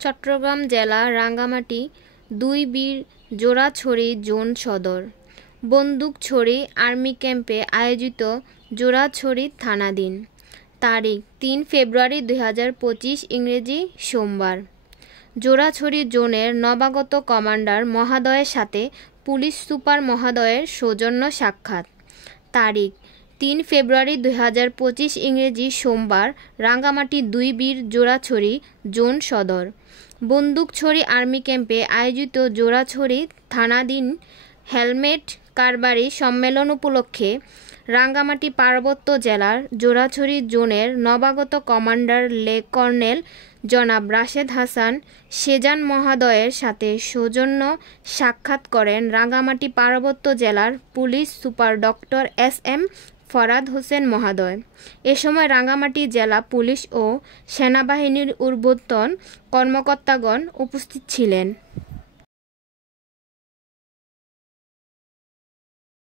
চট্টগ্রাম জেলা রাঙ্গামাটি ২ বীর জোড়াছড়ি জোন সদর। বন্দুকছড়ি আর্মি ক্যাম্পে আয়োজিত জোড়াছড়ি থানাদিন। তারিখ ৩ ফেব্রুয়ারি ২০২৫ ইংরেজি সোমবার। জোড়াছড়ি জোনের নবাগত কমান্ডার মহোদয়ের সাথে পুলিশ সুপার মহোদয়ের সৌজন্য সাক্ষাৎ। তারিখ ৩ ফেব্রুয়ারি ২০২৫ ইংরেজি সোমবার। রাঙ্গামাটি ২ বীর জোড়াছড়ি জোন সদর। বন্দুকছড়ি আর্মি ক্যাম্পে আয়োজিত জোড়াছড়ি থানাদিন হেলমেট কারবারি সম্মেলন উপলক্ষে রাঙ্গামাটি পার্বত্য জেলার জোড়াছড়ি জোনের নবাগত কমান্ডার লে-কর্নেল জনাব রাশেদ হাসান সেজান মহোদয়ের সাথে সৌজন্য সাক্ষাৎ করেন রাঙ্গামাটি পার্বত্য জেলার police super doctor SM. Farhad Hossain মহোদয়। এ সময় রাঙ্গামাটি জেলা পুলিশ ও সেনাবাহিনীর ঊর্ধ্বতন কর্মকর্তাগণ উপস্থিত ছিলেন।